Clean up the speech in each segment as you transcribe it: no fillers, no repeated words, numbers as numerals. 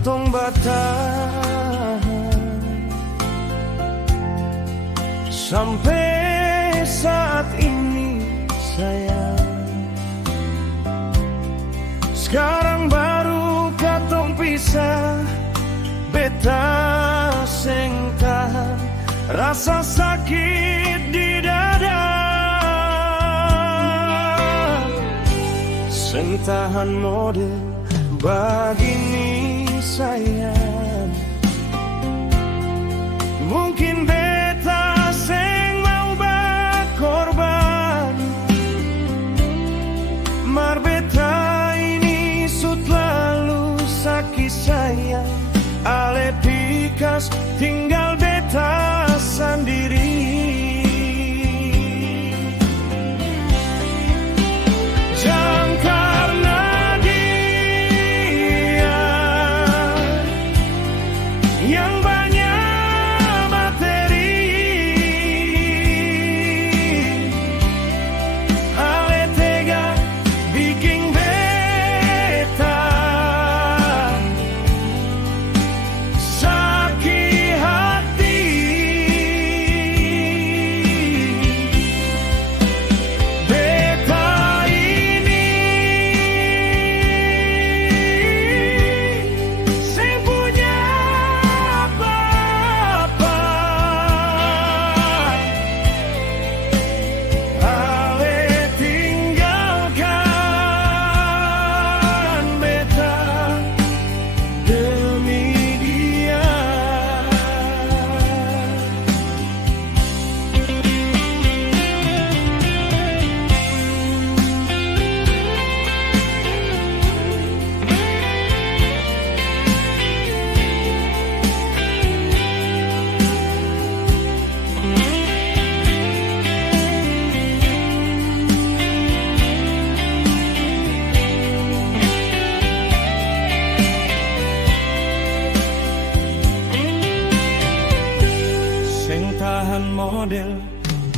tong bertahan sampai saat ini sayang. Sekarang baru katong pisah, beta sing tahan rasa sakit di dada, sing tahan model begini sayang. Mungkin beta sing mau berkorban, mar beta ini selalu sakit sayang. Ale pikas tinggal beta sendiri. Jangan karena dia yang banyak materi, ale tega bikin beta sakit hati. Beta ini sing punya apa-apa, ale tinggalkan beta demi dia. Sing tahan model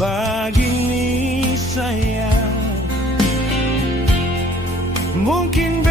begini sayang. Mungkin